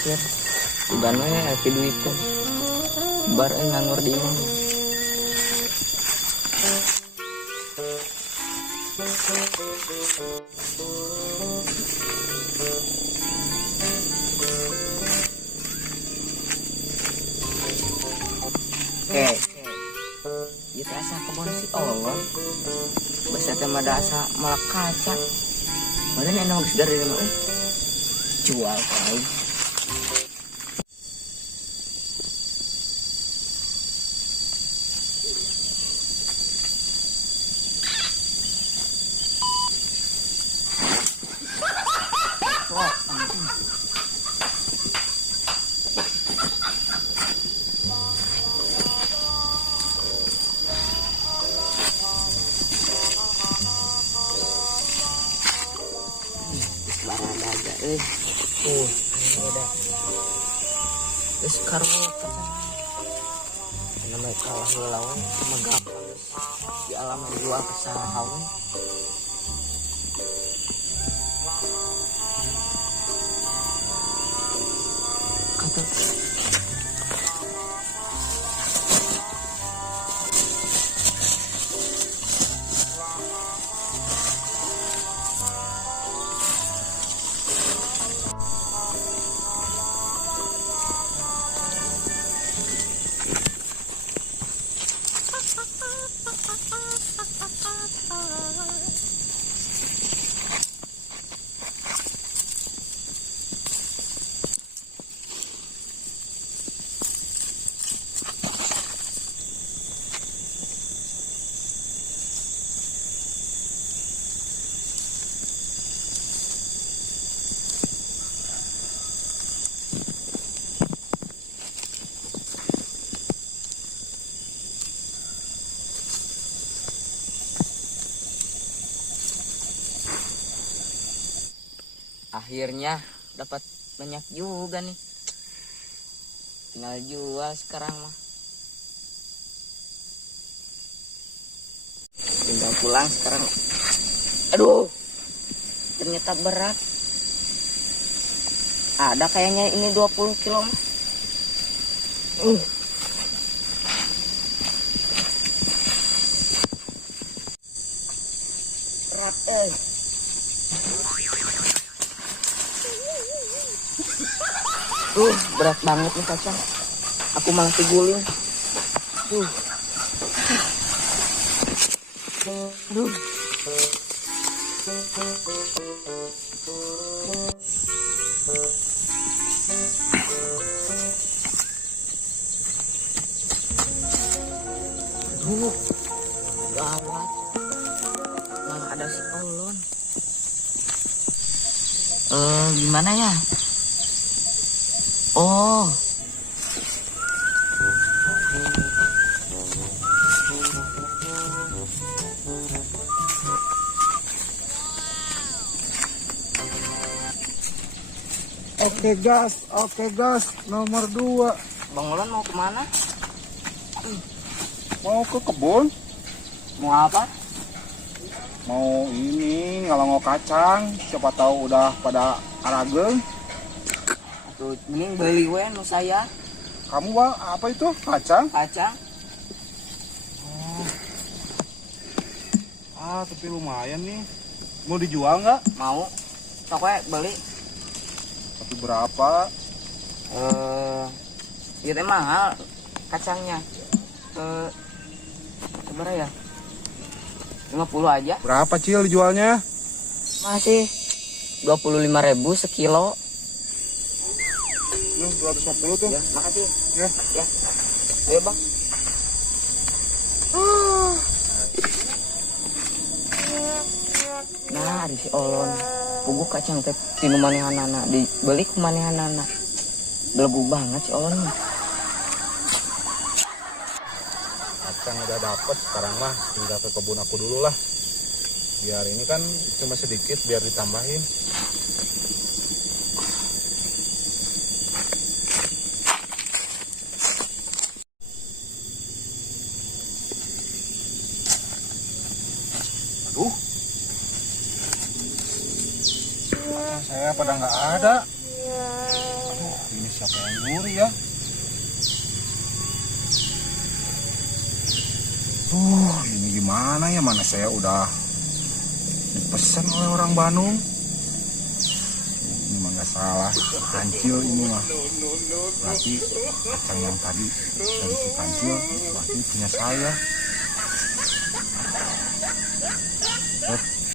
parkir bukan we duit tuh bar nganggur di imah. Itu asa kebun si Allah bahasa tema asa malak kaca mana enak segera dari mana jual kau. Ini udah terus karena namanya kalah lawan sama gampang di alam jual kesalahan kata akhirnya dapat banyak juga nih, tinggal jual sekarang mah, tinggal pulang sekarang. Aduh ternyata berat, ada kayaknya ini 20 kilo mah. Berat berat banget nih kacang. Aku malah diguling. Gawat. Malah ada si Olon. Gimana ya? Oh. Oke gas, nomor 2. Bang Olon mau kemana? Mau ke kebun? Mau apa? Mau ini ngalongok kacang, siapa tahu udah pada arageng. Tuh, mending beli we nu saya. Kamu Bang, apa itu? Kacang? Kacang. Tapi lumayan nih. Mau dijual nggak? Mau. Sok we beli. Tapi berapa? Itu mahal kacangnya. Berapa ya? 50 aja. Berapa Cil dijualnya? Masih 25.000 sekilo. 250 tuh. Ya, makasih. Ya. Ya. Ayo, Bang. Nah, di si Olon. Pugu kacang teh tinu manehanana dibeli ku manehanana. Belegu banget si Olon mah. Kacang udah dapet, sekarang mah tinggal ke kebun aku dulu lah. Biar ini kan cuma sedikit, biar ditambahin. Aduh, saya pada nggak ada. Aduh, saya yang nyuri ya. Ini gimana ya, mana saya udah dipesan oleh orang Bandung. Ini mah nggak salah, kancil ini mah. Berarti kacang yang tadi dari si kancil berarti punya saya.